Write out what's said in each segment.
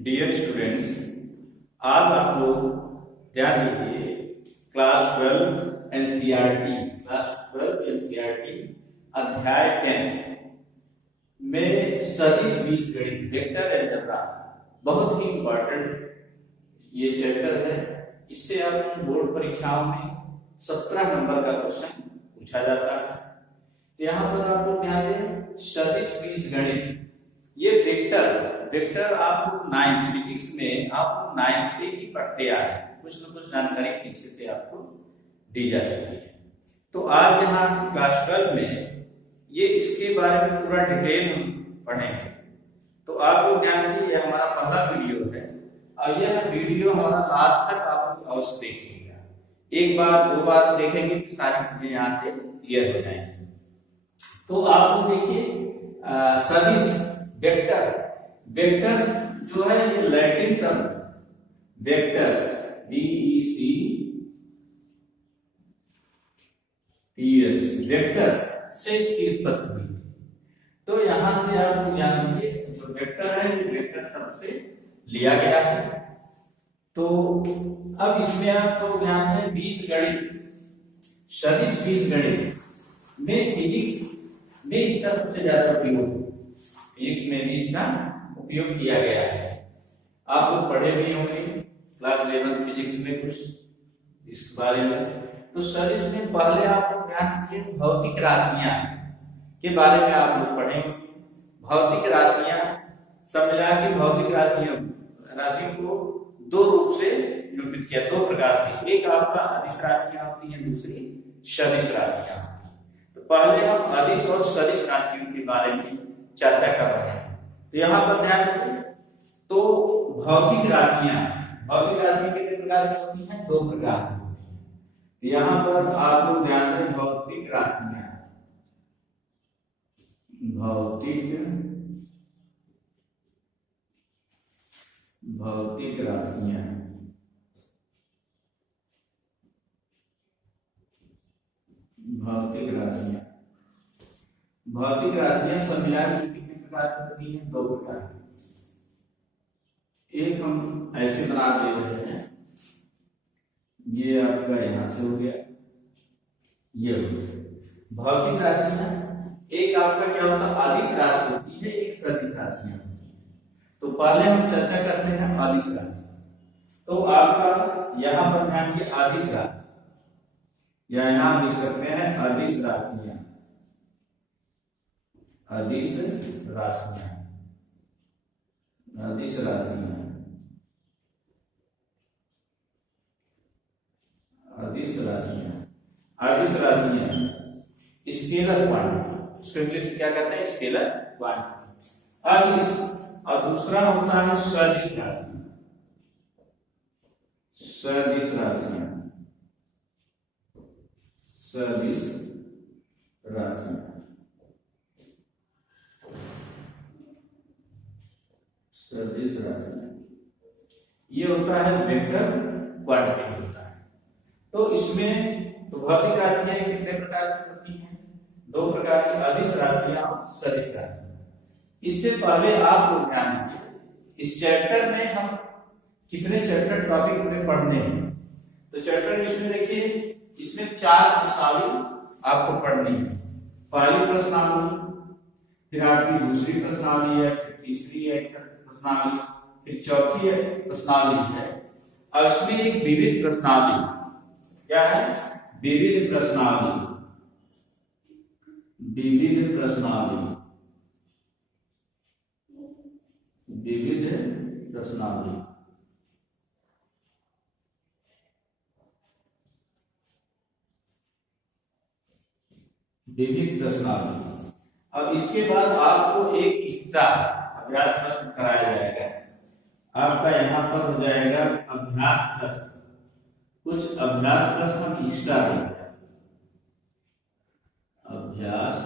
Dear students, आज आप लोग ध्यान दीजिए। क्लास 12 अध्याय 10 में सदिश बीजगणित वेक्टर अलजेब्रा बहुत ही इंपॉर्टेंट ये चैप्टर है। इससे आप बोर्ड परीक्षाओं में 17 नंबर का क्वेश्चन पूछा जाता है। तो यहाँ पर आप लोग ध्यान दें, सदिश बीजगणित ये वेक्टर आपको 9 फिजिक्स में आप 9 से ही पढ़ते आए, कुछ न कुछ जानकारी पीछे से आपको दी जा चुकी है। तो आज यहाँ क्लास 12 में ये इसके बारे में पूरा डिटेल हम पढ़ेंगे। तो आप लोग ध्यान दीजिए, ये हमारा पहला वीडियो है और यह वीडियो हमारा लास्ट तक आप लोग अवश्य देखिएगा। एक बार दो बार देखेंगे तो सारी चीजें यहाँ से क्लियर हो जाएंगी। तो आप लोग देखिए, सदिश वेक्टर जो है ये लैटिन शब्द वेक्टर वेक्टर से इसकी उत्पत्ति हुई। तो यहां से आप जान लीजिए, जो वेक्टर है ये वेक्टर शब्द से लिया गया है। तो अब इसमें आपको ज्ञान है बीजगणित, सदिश बीजगणित में फिजिक्स में इसका सबसे ज्यादा उपयोग, फिजिक्स में भी इसका उपयोग किया गया है। आप लोग पढ़े भी होंगे क्लास 11 फिजिक्स में कुछ इस बारे में। तो सदिश में पहले आप लोग ध्यान दीजिए, भौतिक राशियां के बारे में आप लोग पढ़ेंगे। भौतिक राशियां सब मिला के भौतिक राशियों को दो रूप से निरूपित किया, दो प्रकार की। एक आपका अदिश राशियां होती है, दूसरी सदिश राशियां होती है। तो पहले हम अदिश और सदिश राशियों के बारे में चर्चा कर रहे हैं। तो यहाँ पर ध्यान रखिए, तो भौतिक राशियां कितने प्रकार की होती हैं? दो प्रकार की होती हैं। तो यहाँ पर आप लोग ध्यान दें, भौतिक राशियां सब मिला के कितने प्रकार की होती हैं? दो प्रकार की। एक हम ऐसे बना दे रहे हैं, ये आपका यहां से हो गया, ये हो गया भौतिक राशियां। एक आपका क्या होता है? अदिश राशि होती है, एक सदिश राशियां होती है। तो पहले हम चर्चा करते हैं अदिश राशि। तो आपका यहाँ पर ध्यान दिए, अदिश राशि या यहां लिख सकते हैं अदिश राशियां, अदिश राशियां स्केलर क्वांटिटी, इसको इंग्लिश में क्या कहते हैं? Scalar quantity. अदिश और दूसरा होता है सदिश राशियां। सदिश राशियां ये होता है वेक्टर क्वांटिटी होता है। तो इसमें तो भौतिक राशियां कितने प्रकार की होती हैं? दो प्रकार की, अदिश राशियां और सदिश राशियां। इससे पहले आप लोग ध्यान दीजिए, इस चैप्टर में हम कितने चैप्टर टॉपिक में पढ़ने हैं। तो चैप्टर इसमें देखिए, इसमें 4 प्रश्नावली आपको पढ़नी है। पहली प्रश्नावली, फिर आपकी दूसरी प्रश्नावली है, फिर तीसरी है प्रश्नावली, फिर चौथी प्रश्नावली है। और इसमें एक विविध प्रश्नावली, क्या है? विविध प्रश्नावली अब इसके बाद आपको एक एक्स्ट्रा अभ्यास प्रश्न कराया जाएगा। आपका यहाँ पर हो जाएगा अभ्यास प्रश्न, कुछ अभ्यास प्रश्न हम एक्स्ट्रा देंगे। अभ्यास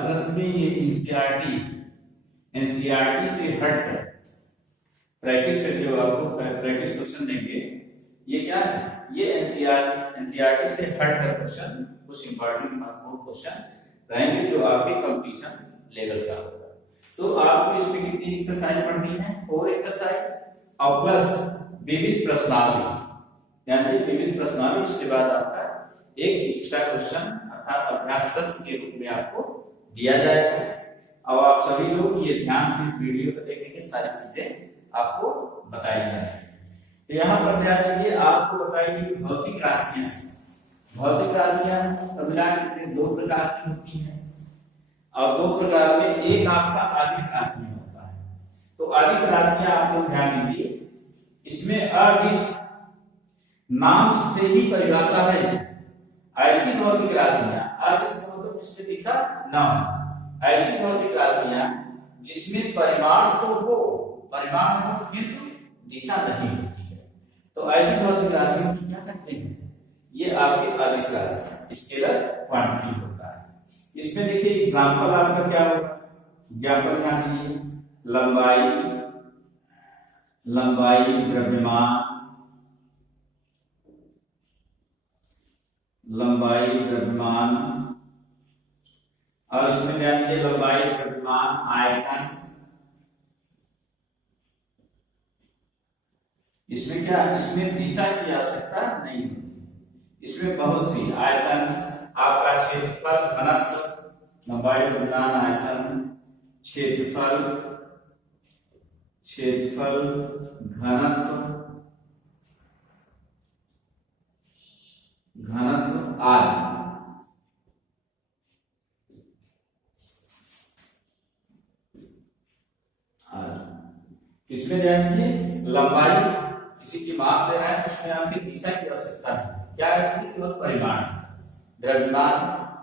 प्रश्न में ये एनसीईआरटी से हटकर प्रैक्टिस से जो आपको प्रैक्टिस क्वेश्चन देंगे, ये क्या है? ये एनसीईआरटी से हटकर क्वेश्चन, कुछ इंपॉर्टेंट महत्वपूर्ण क्वेश्चन रहेंगे जो आपके कंपटीशन लेवल का होगा। तो आपको इसमें कितनी एक्सरसाइज पढ़नी है? 4 एक्सरसाइज और प्लस विविध प्रश्नावली, यानी विविध प्रश्नावली। इसके बाद आपका एक एक्स्ट्रा क्वेश्चन अर्थात अभ्यास प्रश्न के रूप में आपको दिया जाएगा। और आप सभी लोग ये ध्यान से इस वीडियो को देखेंगे, सारी चीजें आपको बताई जाएंगी। तो यहाँ पर ध्यान दीजिए, आपको बताइए भौतिक राशियां। भौतिक राशियां सब मिला के 2 प्रकार की होती हैं, और 2 प्रकार में एक आपका आदिश राशियां होता है। तो आदिश राशियां आप लोग ध्यान दीजिए, इसमें अदिश नाम से ही परिभाषा है। ऐसी भौतिक राशियां, अदिश का मतलब जिसमें दिशा न हो, ऐसी भौतिक राशियां जिसमें परिमाण तो हो, परिमाण हो किंतु दिशा नहीं होती है, तो ऐसी भौतिक राशियों को क्या कहते हैं? ये आपके अदिश राशि, स्केलर क्वांटिटी होता है। इसमें देखिए एग्जांपल आपका क्या होगा, एग्जांपल ध्यान दीजिए, लंबाई, लंबाई द्रव्यमान, लंबाई द्रव्यमान, और इसमें ध्यान दीजिए लंबाई द्रव्यमान आयतन। इसमें क्या, इसमें दिशा की आवश्यकता नहीं होती, इसमें बहुत सी आयतन, आपका क्षेत्रफल, घनत्व, लंबाई द्रव्यमान आयतन, क्षेत्रफल, क्षेत्रफल, घनत्व, घनत्व आदि। इसमें जानिए लंबाई किसी की माप ले रहा है, उसमें आपकी दिशा की आवश्यकता है, क्या है केवल परिमाण। द्रव्यमान,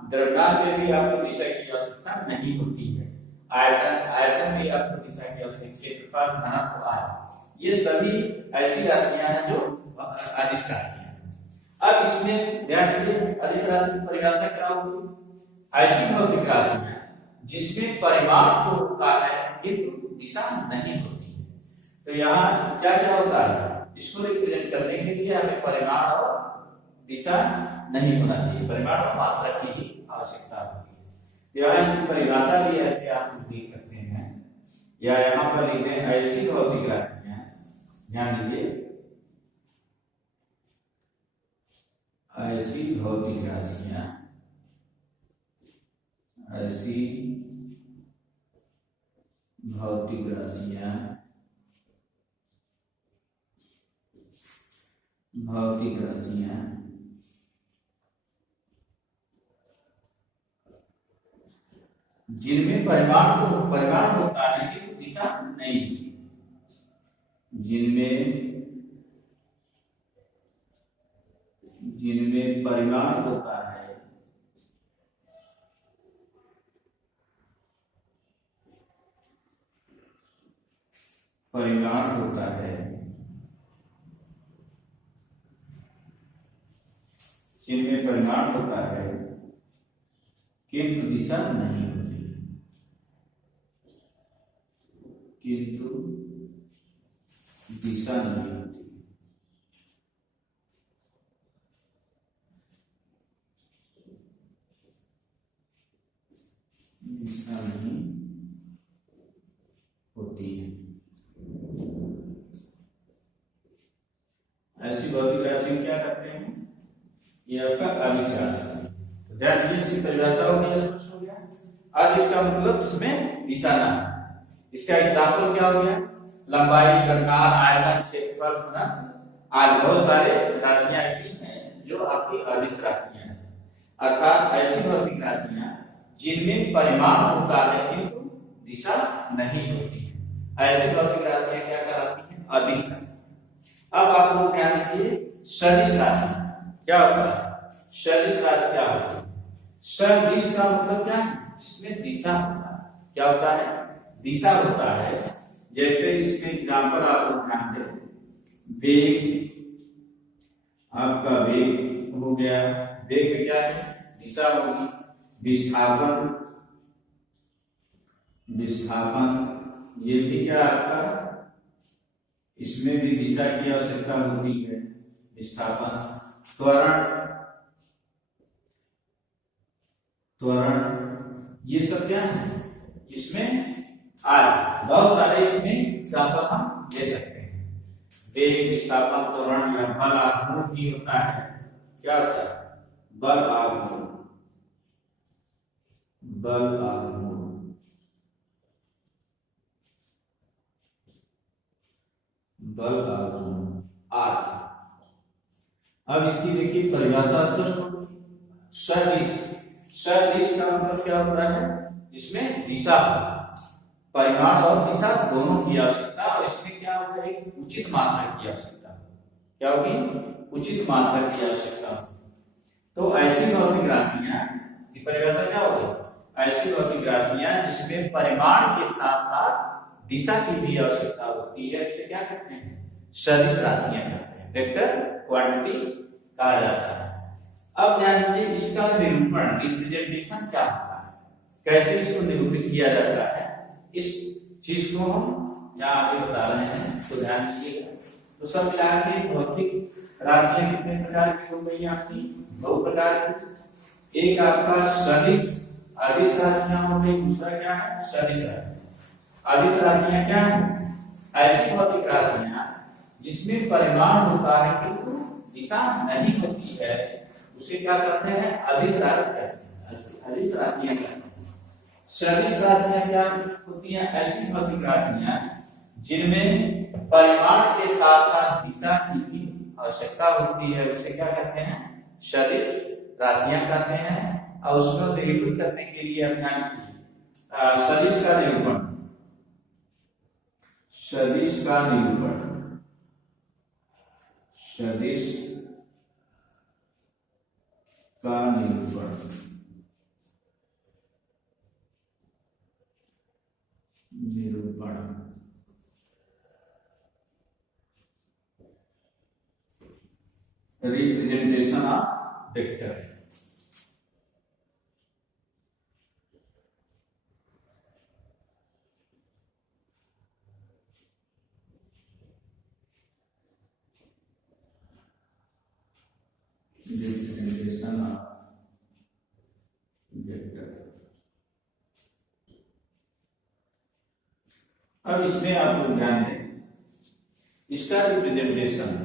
द्रव्यमान में भी आपको दिशा की आवश्यकता नहीं होती है। आयतन, आयतन में आपको दिशा की आवश्यकता, क्षेत्रफल, घनत्व आदि, ये सभी ऐसी राशियां हैं जो अदिश राशियां हैं। अब इसमें ध्यान दीजिए अदिश राशि की परिभाषा क्या होगी? ऐसी भौतिक राशियां जिसमें परिमाण तो होता है किंतु दिशा नहीं होती। तो यहाँ क्या क्या होता है, इसको रिप्रेजेंट करने के लिए हमें परिमाण और दिशा नहीं होना चाहिए, परिमाण और मात्रा की ही आवश्यकता होती है। यहाँ इसकी परिभाषा भी ऐसे आप देख सकते हैं, या यहाँ पर लिखते हैं ऐसी भौतिक राशियां, ध्यान दीजिए ऐसी भौतिक राशियां, ऐसी भौतिक राशियां, भौतिक राशियां जिनमें परिमाण होता है कि दिशा नहीं, जिनमें परिमाण होता है, परिमाण होता है, जिनमें परिमाण होता है किंतु दिशा नहीं होती, किंतु दिशा नहीं होती। दिशा नहीं होती है, ऐसी भौतिक राशि क्या करते हैं? ये आपका अदिश राशि। तो ध्यान दीजिए इसकी परिभाषा हो गया, स्पष्ट हो गया। अब इसका मतलब इसमें दिशा ना, इसका एग्जाम्पल क्या हो गया? लंबाई, द्रव्यमान, आयतन, क्षेत्रफल, घनत्व आदि बहुत सारे राशियां ऐसी हैं जो आपकी अदिश राशियां हैं, अर्थात ऐसी भौतिक राशियां जिनमें परिमाण होता है किंतु दिशा नहीं होती है, ऐसी भौतिक राशियां क्या कहलाती हैं? अदिश राशि। अब आप लोग ध्यान दीजिए सदिश राशि क्या होता है? सदिश राशि क्या होती है? सदिश का मतलब क्या है? जिसमें दिशा होता है। क्या होता है? दिशा होता है। जैसे इसके एग्जाम्पल आप लोग ध्यान दें, वेग, आपका वेग हो गया, वेग क्या है? दिशा होगी। विस्थापन, विस्थापन ये भी क्या आपका, इसमें भी दिशा की आवश्यकता होती है, विस्थापन। त्वरण, त्वरण ये सब क्या है? आज बहुत सारे इसमें एग्जाम्पल हम ले सकते हैं। वेग, विस्थापन, त्वरण या बल आघूर्ण भी होता है। क्या होता है? बल आघूर्ण, बल आघूर्ण, बल आघूर्ण आदि। अब इसकी देखिए परिभाषा स्पष्ट हो गई। सदिश, सदिश का मतलब क्या होता है? जिसमें दिशा, परिमाण और दिशा दोनों की आवश्यकता, और इसमें क्या होता है? एक उचित मात्रा की आवश्यकता। क्या होगी? उचित मात्रा की आवश्यकता। तो ऐसी भौतिक राशियां की परिभाषा क्या होगी? ऐसी भौतिक राशियां जिसमें परिमाण के साथ साथ दिशा की भी आवश्यकता होती है, इसे क्या कहते हैं? सदिश राशियां कहते हैं, वेक्टर क्वांटिटी कहा जाता है। अब ध्यान दीजिए, इसका निरूपण, रिप्रेजेंटेशन क्या होता है, कैसे इसको निरूपित किया जाता है, इस चीज को हम यहाँ पे बता रहे हैं, तो ध्यान दीजिएगा। तो सब मिला के भौतिक राशियां कितने प्रकार की हो गई आपकी? दो प्रकार की। एक आपका सदिश, अदिश राशियां हो गई, दूसरा क्या है? सदिश राशियां। अदिश राशियां क्या है? ऐसी भौतिक राशियां जिसमें परिमाण होता है किंतु दिशा नहीं होती है, उसे क्या कहते हैं? अदिश राशियां कहते हैं। अदिश राशियां कहते हैं। सदिश राशियां क्या होती हैं? ऐसी भौतिक राशियां जिनमें परिमाण के साथ साथ दिशा की भी आवश्यकता होती है, उसे क्या कहते हैं? सदिश राशियां कहते हैं। और उसको निरूपित करने के लिए हम सदिश का निरूपण, सदिश का निरूपण, सदिश का निरूपण, निरूपण representation of vector. Representation of vector. अब इसमें आप लोग ध्यान दें, इसका रिप्रेजेंटेशन,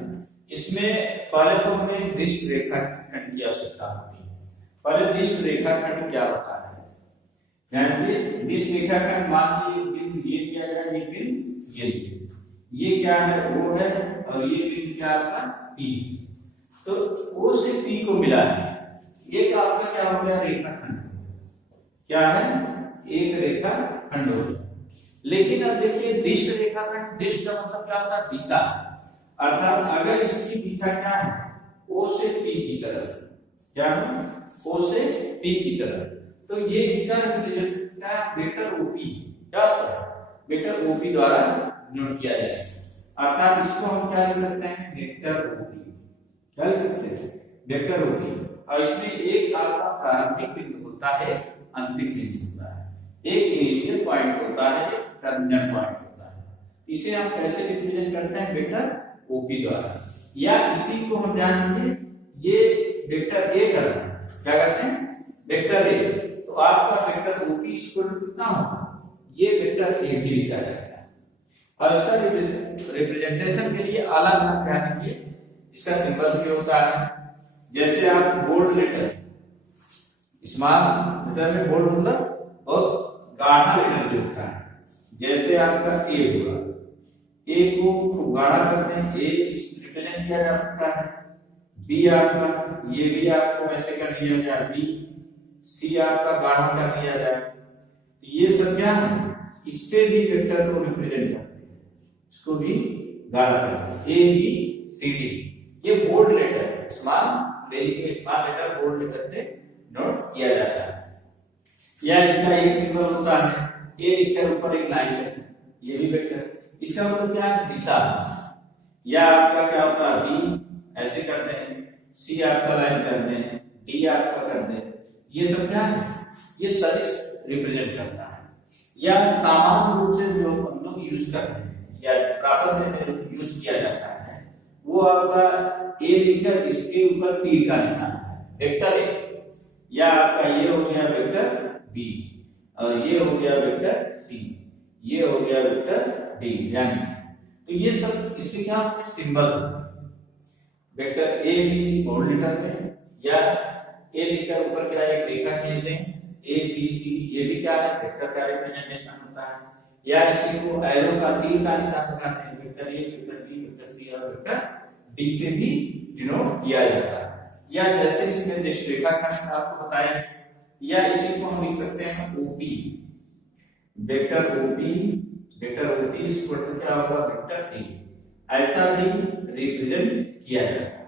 इसमें पहले तो हमें दिष्ट रेखाखंड की आवश्यकता होती है। पहले दिष्ट रेखाखंड क्या होता है? ध्यान दीजिए, दिष्ट रेखाखंड मान लीजिए बिंदु ये दिया गया, ये बिंदु ये क्या है? O है, और ये बिंदु क्या आपका? P। तो O से P को मिला है, एक आपका क्या हो गया? रेखाखंड। क्या है? एक रेखाखंड हो गया। लेकिन अब देखिए, दिष्ट रेखाखंड, दिष्ट का मतलब क्या होता है? दिशा। अर्थात अगर इसकी दिशा क्या है? O से P की तरफ। क्या है? O से P की तरफ। तो ये इसका रिप्रेजेंटेशन क्या है? Vector OP। क्या होता है? वेक्टर OP द्वारा नोट किया जाए। अर्थात इसको हम क्या लिख सकते हैं? Vector OP। क्या लिख सकते हैं? Vector OP। और इसमें एक आपका प्रारंभिक बिंदु होता है, अंतिम बिंदु होता है, एक इनिशियल पॉइंट होता है, एक टर्मिनल पॉइंट होता है। इसे हम कैसे रिप्रेजेंट करते हैं? वेक्टर OP द्वारा। या इसी को हम ध्यान देंगे, ये वेक्टर A करते हैं। क्या करते हैं? Vector A। तो आपका वेक्टर OP इक्वल टू कितना होगा? ये वेक्टर A भी लिखा जाएगा। और इसका रिप्रेजेंटेशन के लिए अलग अलग क्या है? इसका सिंबल भी होता है। जैसे आप बोल्ड लेटर, स्मॉल लेटर में बोल्ड मतलब बहुत गाढ़ा लेटर जो होता है, जैसे आपका A हुआ, A को खूब गाढ़ा करते हैं, A रिप्रेजेंट किया जा सकता है। B आपका, ये भी आपको ऐसे कर दिया जाए, B, C आपका गाढ़ा कर दिया जाए। ये सब क्या है? इससे भी वेक्टर को रिप्रेजेंट करते हैं, इसको भी गाढ़ा करते हैं। A B C D, ये बोल्ड लेटर है। स्मॉल लेटर बोल्ड लेटर से नोट किया जाता है। या इसका एक सिंबल होता है, A लिखकर ऊपर एक लाइन है, ये भी वेक्टर। इसका मतलब क्या है? दिशा। या आपका क्या होता है? B ऐसे करते हैं, C आपका लाइन करते हैं, D आपका करते हैं। ये सब क्या है? ये सदिश रिप्रेजेंट करता है। या सामान्य रूप से जो हम लोग यूज करते हैं या प्रॉपर में यूज किया जाता है, वो आपका A लिखकर इसके ऊपर तीर का निशान है, वेक्टर A। या आपका ये हो गया वेक्टर B, और ये हो गया वेक्टर C। ये हो गया वेक्टर डी। यानी तो ये सब इसके क्या होते हैं, symbol. Vector A B C bold letter में, या ए लिखकर ऊपर क्या एक रेखा खींच दें, ए बी सी, ये भी क्या है, वेक्टर का रिप्रेजेंटेशन होता है। या इसी को एरो का डी का निशान लगाते हैं, vector A, vector B, vector C और वेक्टर डी से भी डिनोट किया जाता है। या जैसे इसमें जिस रेखा खंड आपको बताया, या इसी को हम लिख सकते हैं OP, vector OP, vector OP equal to क्या होगा, वेक्टर ए। ऐसा भी रिप्रेजेंट किया जाता है,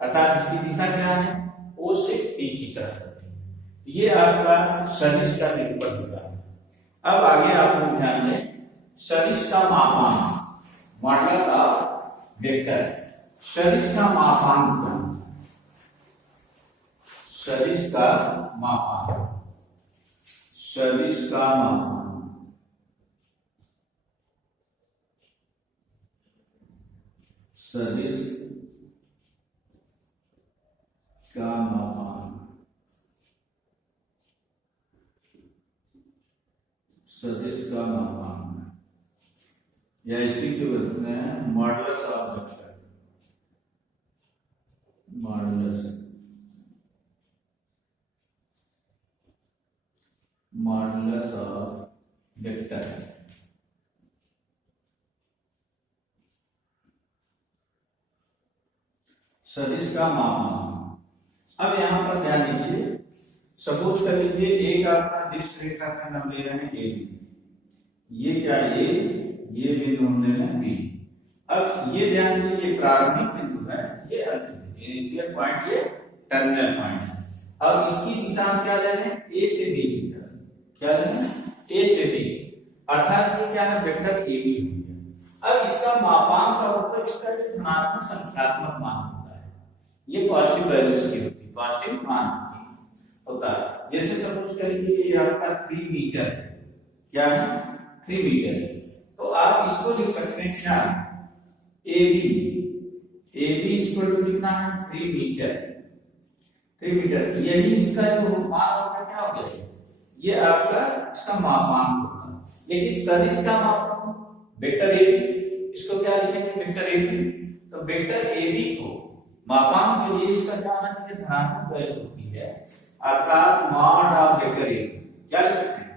अर्थात इसकी दिशा क्या है, ओ से टी की तरफ। ये आपका सदिश का निरूपण होता है। अब आगे आप लोग ध्यान दें, सदिश का मापांक, मॉडुलस ऑफ वेक्टर। सदिश का मापांक, सदिश का मापांक, सदिश का मापांक, सदिश का मापांक, सदिश का मापांक, या इसी के बोलते हैं modulus of vector, modulus, modulus of vector. सदिश का मापांक। अब यहां पर ध्यान दीजिए, सपोज कर लीजिए एक आपका दृश्य रेखा खंड हम ले रहे हैं ए बी, ये क्या ए, ये बिंदु हम ले रहे हैं बी। अब ये ध्यान दीजिए, ये प्रारंभिक बिंदु है, ये अंतिम इनिशियल पॉइंट, ये टर्मिनल पॉइंट है। अब इसकी दिशा हम क्या ले रहे हैं, ए से बी की तरफ। क्या ले रहे हैं, ए से बी, अर्थात ये क्या है, वेक्टर ए बी हो गया। अब इसका मापांक का मतलब इसका जो धनात्मक संख्यात्मक मान होता है, ये पॉजिटिव वैल्यूज की होती है, पॉजिटिव मान होता है। जैसे सपोज करिए ये आपका 3 मीटर, क्या है, 3 मीटर, तो आप इसको लिख सकते हैं क्या, A B, A B equal to कितना है, 3 मीटर, 3 मीटर। यही इसका जो मान होगा क्या हो गया, ये आपका इसका मापांक होगा। लेकिन सदिश का मापांक वेक्टर ए बी, इसको क्या लिखेंगे, वेक्टर ए बी। तो वेक्टर ए बी को मापांक के लिए इसका क्या होना चाहिए, धनात्मक वैल्यू होती है, अर्थात मॉड ऑफ वेक्टर ए। क्या लिख सकते हैं,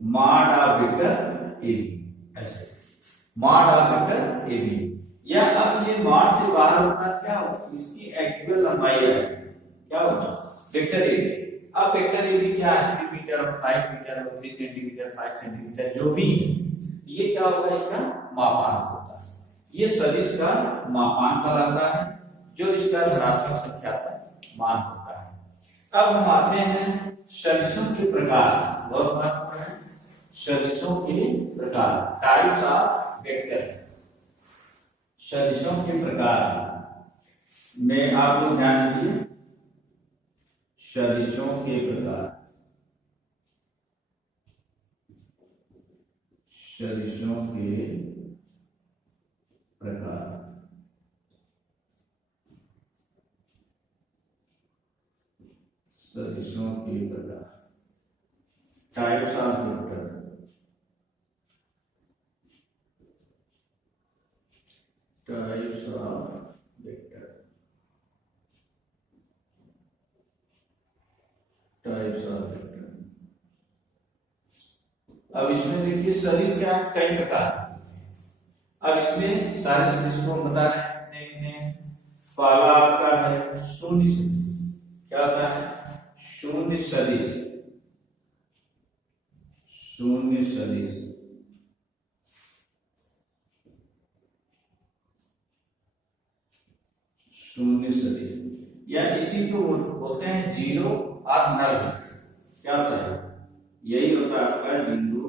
मॉड ऑफ वेक्टर ए, ऐसे mod of vector A B. या अब ये मॉड से बाहर होता क्या होगा, इसकी एक्चुअल लंबाई है, क्या होगा, वेक्टर ए। अब वेक्टर ए बी क्या है, 3 मीटर और 5 मीटर और 3 सेंटीमीटर 5 सेंटीमीटर जो भी, ये क्या होगा, इसका मापांक होता है। ये सदिश का मापांक कहलाता है, जो इसका धनात्मक संख्यात्मक मान होता है। अब हम आते हैं सदिशों के प्रकार, बहुत महत्वपूर्ण है, सदिशों के प्रकार, टाइप्स ऑफ वेक्टर। सदिशों के प्रकार में आप लोग ध्यान दीजिए, सदिशों के प्रकार, सदिशों के प्रकार, सदिशों के प्रकार, types of vector, types of vector, types of vector. अब इसमें देखिए सदिश क्या है, कई प्रकार। अब इसमें सारे सदिश को हम बता रहे हैं। पहला आपका है शून्य सदिश। क्या होता है, शून्य सदिश, शून्य सदिश, शून्य सदिश, या इसी को बोलते हैं जीरो और नल। क्या होता है, यही होता है आपका बिंदु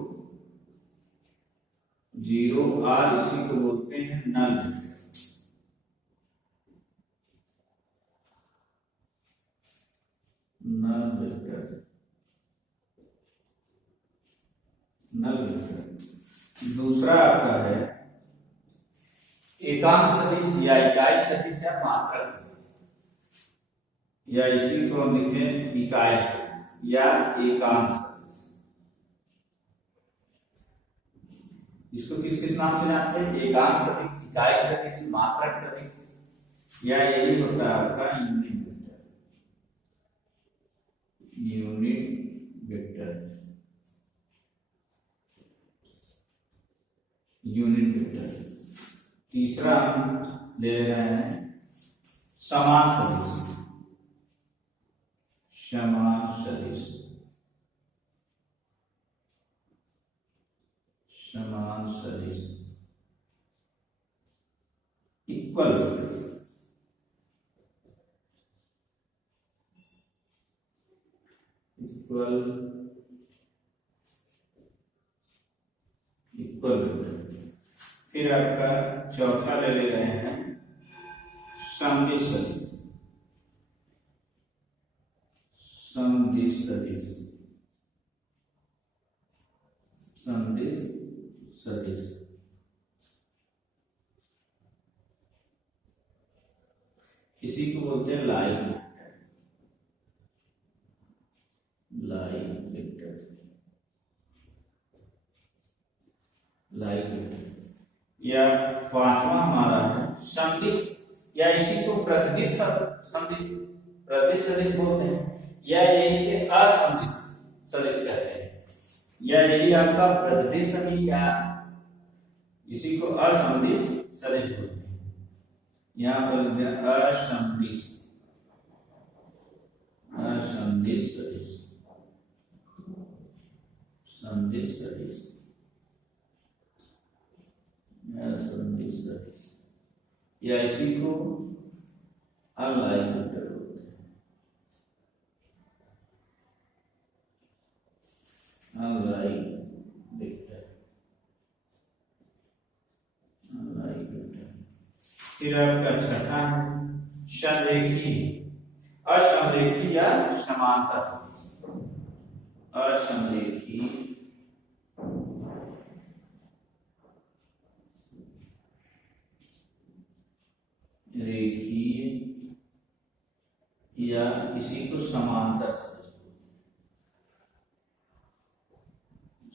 जीरो, और इसी को बोलते हैं नल। Null vector, null vector. दूसरा आपका है एकांक सदिश या इकाई सदिश या मात्रक सदिश, या इसी को हम लिखें इकाई सदिश या एकांक सदिश। इसको किस किस नाम से जानते हैं? एकांक सदिश, इकाई सदिश, मात्रक सदिश, या यही होता है आपका unit vector. Unit vector, unit vector. तीसरा हम ले रहे हैं समान सदिश, समान सदिश, समान सदिश, equal vector, equal equal vector. फिर आपका चौथा ले रहे हैं समदिश सदिश, समदिश सदिश, समदिश सदिश। इसी को बोलते हैं line vector, line vector, line vector. या पांचवा हमारा है समदिश, या इसी को प्रतिदिश समदिश, प्रतिदिश सदिश बोलते हैं, या यही के असमदिश सदिश कहते हैं, या यही आपका प्रतिदिश सदिश, या इसी को असमदिश सदिश बोलते हैं। यहाँ पर असमदिश, असमदिश सदिश, समदिश सदिश, असमदिश सदिश, या इसी को अनलाइन वेक्टर बोलते हैं, अनलाइन वेक्टर, अनलाइन वेक्टर। फिर आपका छठा है समरेखी, असमरेखी या समांतर, असमरेखी, रेखीय, या इसी को समांतर सदिश,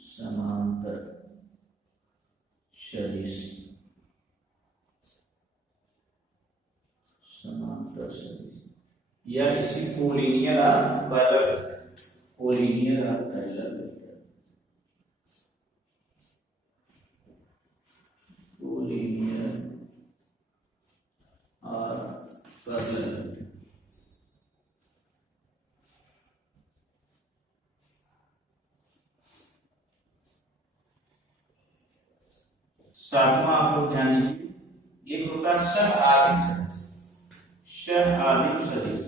समांतर सदिश, समांतर सदिश, या इसी कोलिनियर और पैरेलल वेक्टर, कोलिनियर और पैरेलल वेक्टर, कोलिनियर और पैरेलल वेक्टर। सातवां आप लोग ध्यान दीजिए, एक होता है सह आदिम सदिश, सह आदिम सदिश,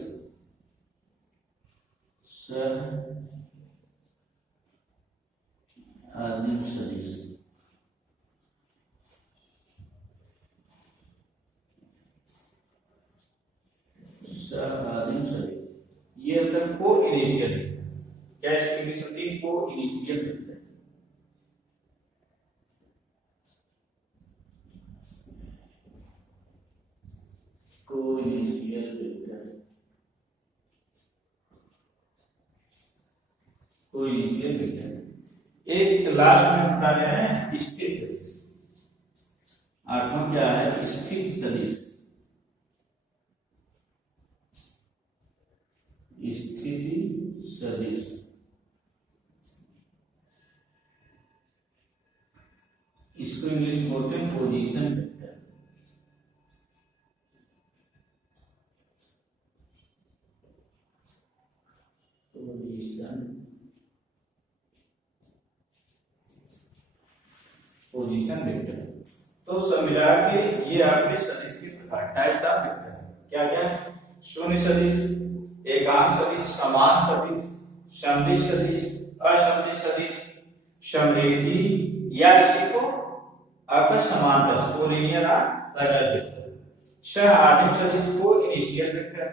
सह आदिम सदिश, सह आदिम सदिश। ये होता है को इनिशियल, क्या इसकी इंग्लिश होती है? को इनिशियल वेक्टर, को इनिशियल वेक्टर, को इनिशियल वेक्टर। एक लास्ट में बता रहे हैं स्थिर सदिश, आठवां क्या है? स्थिर सदिश, स्थिति सदिश, इसको इंग्लिश बोलते हैं पोजीशन वेक्टर, पोजीशन वेक्टर। तो सब मिला के ये आपके सदिश के प्रकार, टाइप ऑफ वेक्टर क्या क्या? शून्य सदिश, एकांक सदिश, समान सदिश, समदिश सदिश, असमदिश सदिश, समरेखी, या इसी को आपका समांतर कोलिनियर और पैरेलल वेक्टर, सह आदिम सदिश को इनिशियल वेक्टर,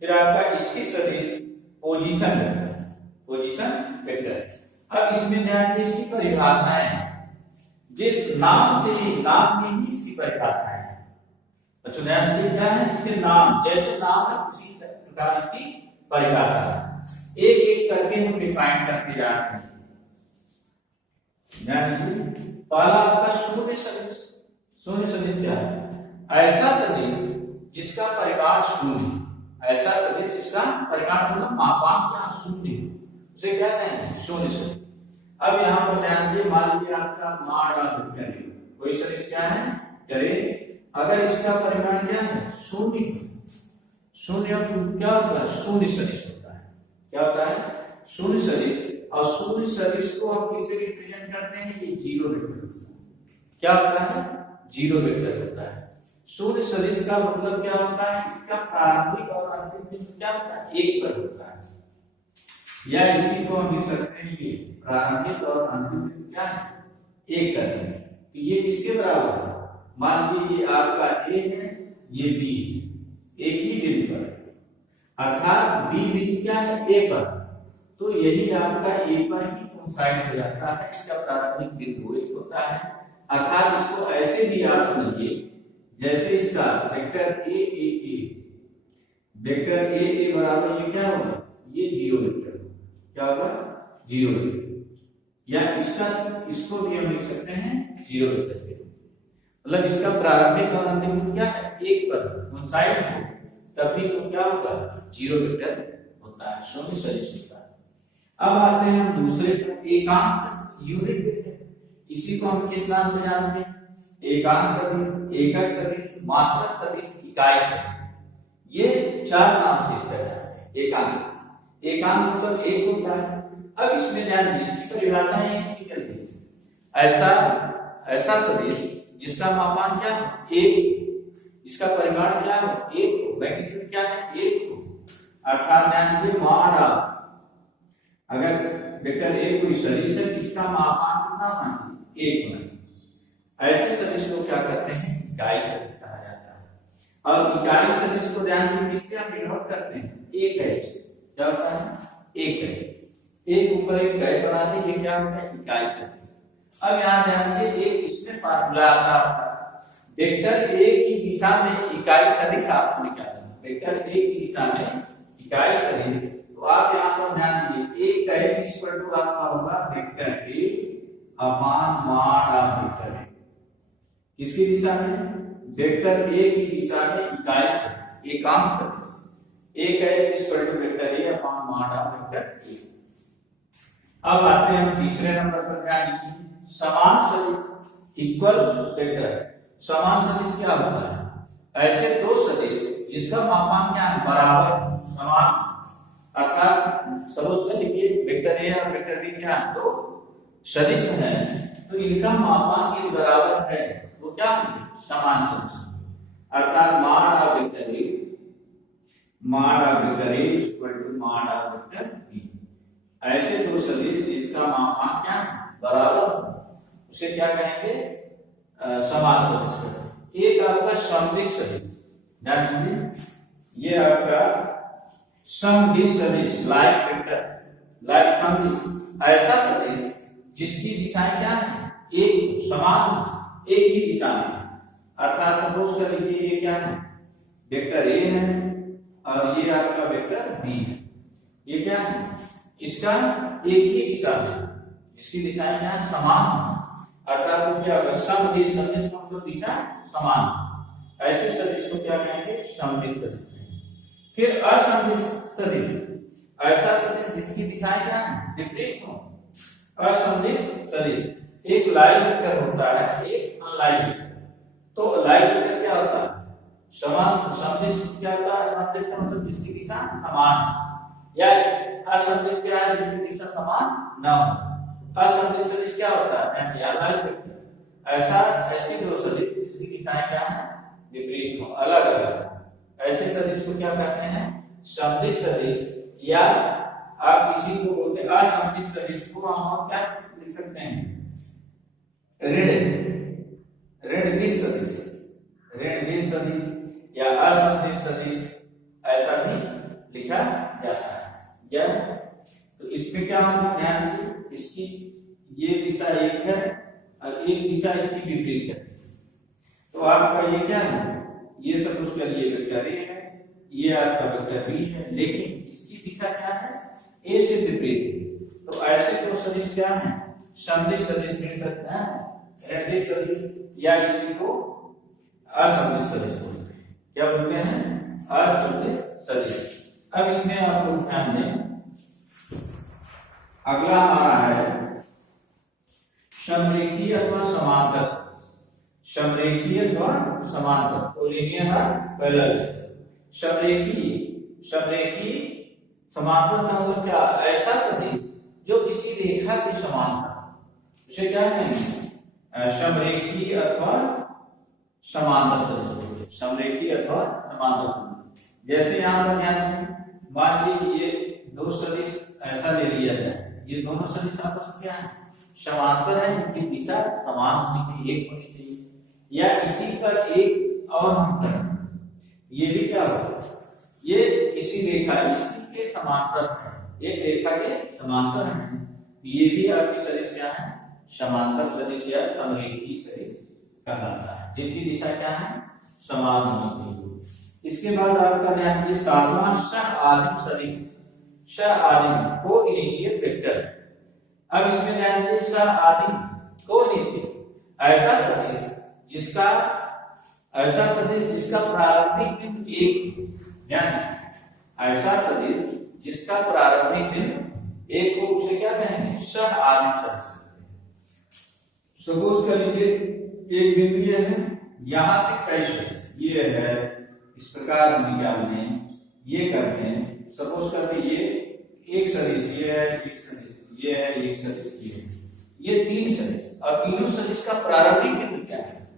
फिर आपका स्थिर सदिश पोजीशन वेक्टर, पोजीशन वेक्टर। अब इसमें ध्यान दें, इसकी परिभाषाएं जिस नाम से, नाम में ही इसकी परिभाषाएं हैं। अच्छा ध्यान दीजिए, क्या है? इसके नाम, जैसे नाम है उसी प्रकार इसकी परिभाषा है। एक एक करके हम डिफाइन करते जा रहे हैं। यानी पहला आपका शून्य सदिश। शून्य सदिश क्या है? ऐसा सदिश जिसका परिमाण शून्य, ऐसा सदिश जिसका परिमाण मतलब मापांक क्या शून्य, उसे क्या कहेंगे? शून्य सदिश। अब यहाँ पर ध्यान दिए, मान लीजिए आपका माड वेक्टर है, कोई सदिश क्या है करे, अगर इसका परिमाण क्या है शून्य, शून्य क्या होता है? शून्य सदिश होता है। क्या होता है? शून्य सदिश। और शून्य सदिश को हम किससे रिप्रेजेंट करते हैं? ये जीरो वेक्टर होता है। क्या होता है? जीरो वेक्टर होता है। शून्य सदिश का मतलब क्या होता है? इसका प्रारंभिक और अंतिम बिंदु क्या होता है? एक पर होता है। या इसी को हम लिख सकते हैं, ये प्रारंभिक और अंतिम बिंदु क्या है? एक करते हैं। तो ये किसके बराबर है? मान लीजिए ये आपका ए है, ये बी, एक ही बिंदु पर, अर्थात बी बिंदु क्या है? ए पर। तो यही आपका ए पर ही कोइंसाइड हो जाता है, इसका प्रारंभिक बिंदु एक होता है। अर्थात इसको ऐसे भी आप समझिए, जैसे इसका vector A A A, vector A ए बराबर ये क्या होगा? ये जीरो वेक्टर। क्या होगा? Zero vector. या इसको भी हम लिख सकते हैं जीरो वेक्टर, मतलब इसका प्रारंभिक और अंतिम बिंदु क्या है? एक पर कोइंसाइड हो, तभी तो क्या होगा? जीरो वेक्टर होता है, शून्य सदिश होता है। अब आते हैं हम दूसरे पर, एकांश यूनिट वेक्टर। इसी को हम किस नाम से जानते हैं? एकांश सदिश, एकक सदिश, मात्रक सदिश, इकाई सदिश। ये चार नाम से इसका जानते हैं। एकांश, एकांश मतलब एक होता है। अब इसमें ध्यान दीजिए, इसकी परिभाषा है इसकी कर दी, ऐसा सदिश जिसका मापांक क्या है? एक, इसका परिमाण क्या है? एक हो, मैग्नीट्यूड क्या है? एक हो। अर्थात ध्यान दीजिए, माड ऑफ, अगर वेक्टर ए कोई सदिश है, इसका मापांक कितना होना चाहिए? एक होना चाहिए। ऐसे सदिश को क्या कहते हैं? इकाई सदिश कहा जाता है। और इकाई सदिश को ध्यान दीजिए, किससे हम डिनोट करते हैं? एक है। क्या होता है? एक है। एक ऊपर एक इकाई बना दी, ये क्या होता है? इकाई सदिश। अब यहाँ ध्यान दीजिए, एक इसमें फार्मूला आता है, वेक्टर ए की दिशा में इकाई सदिश आपको निकालना है। वेक्टर ए की दिशा में इकाई सदिश, तो आप यहाँ पर ध्यान दीजिए, ए का इक्वल टू आपका होगा वेक्टर ए अपान माड ऑफ वेक्टर ए। किसकी दिशा में? वेक्टर ए की दिशा में इकाई सदिश, एकांश सदिश। ए का इक्वल टू वेक्टर ए अपान माड ऑफ वेक्टर ए। अब आते हैं हम तीसरे नंबर पर, ध्यान दीजिए, समान सदिश इक्वल वेक्टर। समान सदिश क्या होता है? ऐसे दो सदिश जिसका मापांक क्या है? बराबर, समान। अर्थात सपोज कर लीजिए वेक्टर ए और वेक्टर बी क्या है? दो सदिश हैं, तो इनका मापांक यदि बराबर है तो क्या है? समान सदिश। अर्थात माड of vector A, mod of vector A equal to mod of vector B. ऐसे दो सदिश जिसका मापांक क्या है? बराबर, उसे क्या कहेंगे? समान सदिश। एक आपका समदिश सदिश, ध्यान दीजिए, ये आपका समदिश सदिश, लाइक वेक्टर, लाइक समदिश, ऐसा सदिश जिसकी दिशाएं क्या है? एक, समान, एक ही दिशा में। अर्थात सपोज कर लीजिए ये क्या है? वेक्टर ए है और ये आपका वेक्टर बी है। ये क्या है? इसका एक ही दिशा में, इसकी दिशाएं क्या है? समान। अर्थात वो क्या होगा? समदिश, समदिश का मतलब दिशा समान। ऐसे सदिश को क्या कहेंगे? समदिश सदिश। फिर असमदिश सदिश, ऐसा सदिश जिसकी दिशाएं क्या है? विपरीत हो। असमदिश सदिश, एक लाइन वेक्टर होता है, एक अनलाइन वेक्टर। तो लाइन वेक्टर क्या होता है? समान। समदिश क्या होता है? समदिश का मतलब जिसकी दिशा समान, या असमदिश क्या है? जिसकी दिशा समान न हो। असमदिश सदिश क्या होता है? या लाइन वेक्टर। ऐसा ऐसी दो सदिश जिसकी दिशाएं क्या है? विपरीत हो, अलग अलग। ऐसे सदिश को क्या कहते हैं? समदिश सदिश, या आप किसी को बोलते हैं असमदिश सदिश को हम क्या लिख सकते हैं? ऋण दिश सदिश, ऋण दिश सदिश या असमदिश सदिश, ऐसा भी लिखा जाता है। या तो इसमें क्या होगा? ध्यान दीजिए, इसकी ये दिशा एक है और एक दिशा इसकी विपरीत है। तो आपका ये क्या है? ये सब कुछ करिए, वेक्टर ए है, ये आपका वेक्टर बी है, लेकिन इसकी दिशा क्या है? ए से विपरीत है। तो ऐसे तो सदिश क्या है? सममित सदिश मिल सकता है, ऋणात्मक सदिश, या किसी को असममित सदिश बोलते हैं। क्या बोलते हैं? असममित सदिश। अब इसमें आप लोग ध्यान दें, अगला हमारा है समरेखीय अथवा समांतर सदिश। समरेखीय अथवा समांतर, कोलिनियर और पैरेलल। समरेखीय समांतर का मतलब क्या? ऐसा सदिश जो किसी रेखा के समान था, उसे क्या कहेंगे? समरेखीय अथवा समांतर सदिश। समरेखीय अथवा समांतर सदिश। जैसे यहाँ पर ध्यान, मान लीजिए ये दो सदिश ऐसा ले लिया जाए, ये दोनों सदिश आपस में क्या है? समांतर है, इनकी दिशा समान होनी चाहिए, एक होनी चाहिए। या इसी पर एक और हम करें, ये भी क्या होगा? ये इसी रेखा, इसी के समांतर है, एक रेखा के समांतर है, ये भी आपकी सदिश क्या है? समांतर सदिश या समरेखीय सदिश कहलाता है, जिनकी दिशा क्या है? समान होनी चाहिए। इसके बाद आपका ध्यान, ये सातवां सह-आदिम सदिश, सह-आदिम को इनिशियल वेक्टर। अब इसमें ध्यान दीजिए, सह-आदिम को इनिशियल, ऐसा सदिश जिसका प्रारंभिक बिंदु एक, यानी ऐसा सदिश जिसका प्रारंभिक बिंदु एक हो, उसे क्या कहेंगे? सह-आदिम सदिश। सपोज कर लीजिए एक बिंदु ये है, यहां से कई सदिश, ये है, इस प्रकार हम क्या बने, ये करते हैं। सपोज कर लीजिए एक सदिश ये है, एक सदिश ये है, एक सदिश ये तीन सदिश, और तीनों सदिश का प्रारंभिक बिंदु क्या है?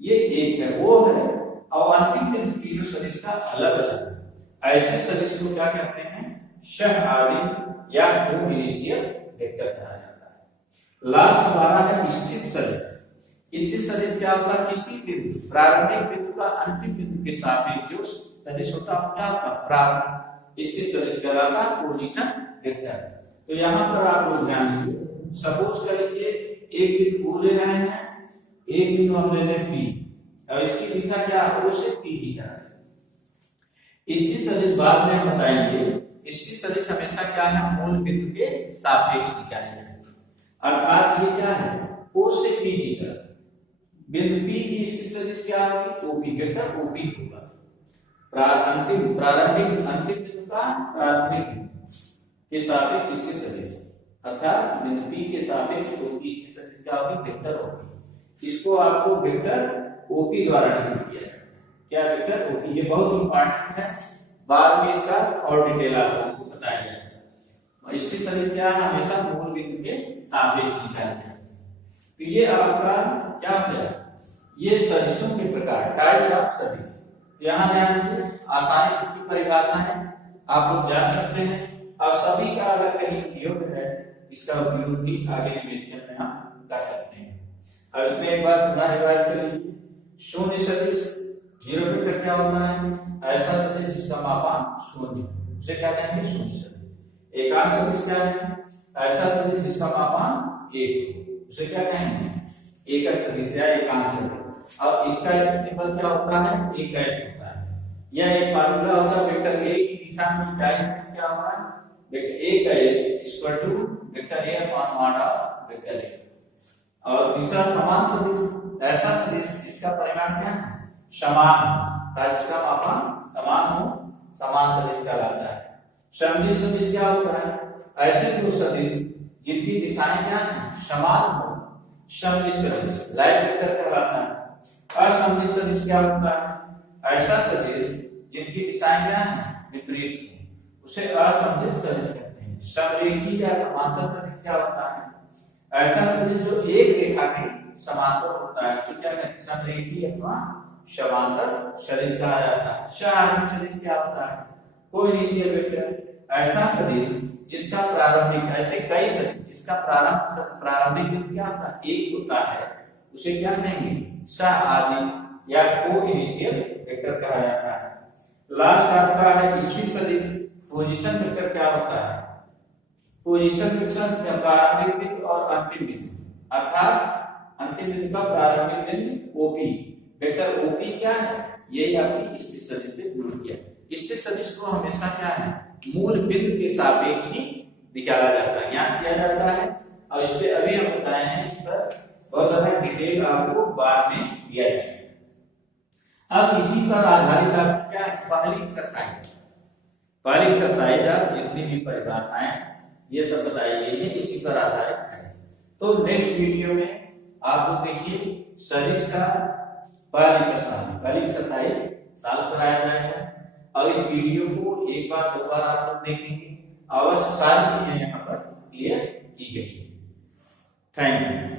ये एक है, वो है, और अंतिम बिंदु तीनों सदिश का अलग अलग। ऐसे सदिश को क्या कहते हैं? सह-आदिम या को इनिशियल वेक्टर कहा जाता है। लास्ट हमारा है स्थिर सदिश। स्थिर सदिश क्या होता है? किसी बिंदु, प्रारंभिक बिंदु का अंतिम बिंदु के सापेक्ष जो सदिश होता है क्या होता है? प्रारंभ। स्थिर सदिश कहलाता है पोजीशन वेक्टर। तो यहाँ पर आप लोग ध्यान दीजिए, सपोज कर लीजिए एक बिंदु ले रहे हैं, एक बिंदु हम ले लें P, और इसकी दिशा क्या है? O से P की तरफ। स्थिर सदिश बाद में हम बताएंगे, स्थिर सदिश हमेशा क्या है? मूल बिंदु के सापेक्ष निकाले जाएंगे, अर्थात ये क्या है? O से P की तरफ। बिंदु P की स्थिर सदिश क्या होगी? OP, वेक्टर OP होगा। अंतिम बिंदु का प्रारंभिक के सापेक्ष स्थिर सदिश, अर्थात बिंदु P के सापेक्ष OP स्थिर सदिश क्या होगी? वेक्टर होगी। इसको आपको वेक्टर OP द्वारा डिनोट किया है। क्या? Vector OP। ये बहुत इंपॉर्टेंट है, बाद में इसका और डिटेल आपको बताया जाएगा। स्थिर सदिश क्या है? हमेशा मूल बिंदु के सापेक्ष निकाला जाता है। तो ये आपका क्या हो गया? ये सदिशों के प्रकार, टाइप्स ऑफ सदिश। यहाँ ध्यान दीजिए, आसानी से इसकी परिभाषा है, आप लोग जान सकते हैं, और सभी का अगर कहीं उपयोग है, इसका उपयोग भी आगे लेक्चर में हम कर सकते हैं। अब इसमें एक बार पुनः रिवाइज कर लीजिए। शून्य सदिश, जीरो वेक्टर क्या होता है? ऐसा सदिश जिसका मापांक शून्य, उसे क्या कहेंगे? शून्य सदिश। एकांक सदिश क्या है? ऐसा सदिश जिसका मापांक एक, उसे क्या कहेंगे? एकक सदिश या एकांक सदिश। अब इसका एक सिंबल क्या होता है? एक होता है। यह एक फार्मूला होता है, वेक्टर ए की दिशा में इकाई सदिश क्या होता है? वेक्टर ए का equal to vector A upon mod of vector A. और दूसरा समान सदिश, ऐसा सदिश जिसका परिमाण क्या है? समान, जिसका मापांक समान हो, समान सदिश कहलाता है। सममित सदिश क्या होता है? ऐसे दो सदिश जिनकी दिशाएं क्या है? समान हो, सममित सदिश लाइन वेक्टर कहलाता है। असममित सदिश क्या होता है? ऐसा सदिश जिनकी दिशाएं क्या है? विपरीत हो, उसे असममित सदिश कहते हैं। समरेखीय या समांतर सदिश क्या होता है? ऐसा सदिश जो एक रेखा के समांतर होता है, उसे क्या कहते हैं? समरेखीय अथवा समांतर सदिश कहा जाता है। सह-आदिम सदिश क्या होता है? कोई इनिशियल वेक्टर। ऐसा सदिश जिसका प्रारंभिक, ऐसे कई सदिश जिसका प्रारंभिक बिंदु क्या होता है? एक होता है, उसे क्या कहेंगे? सह-आदिम या को इनिशियल वेक्टर कहा जाता है। लास्ट आपका है स्थिर सदिश। पोजीशन वेक्टर क्या होता है? पोजीशन वेक्टर प्रारंभिक बिंदु और अंतिम बिंदु, अर्थात अंतिम बिंदु का प्रारंभिक बिंदु OP, वेक्टर OP क्या है? यही आपकी स्थिर सदिश से जुड़ गया। स्थिर सदिश को हमेशा क्या है? मूल बिंदु के सापेक्ष ही निकाला जाता है, ज्ञात किया जाता है, और इस पे अभी हम बताए हैं, इस पर बहुत ज्यादा डिटेल आपको बाद में दिया जाएगा। अब इसी पर आधारित आप क्या पहली एक्सरसाइज आप जितनी भी परिभाषाएं ये सब बताई गई है इसी पर आधारित है। तो नेक्स्ट वीडियो में आप लोग देखिए सदिश का पहली एक्सरसाइज सॉल्व कराया जाएगा और इस वीडियो को एक बार दो बार आप लोग देखेंगे, अवश्य सारी चीजें यहाँ पर क्लियर की गई है। Thank you.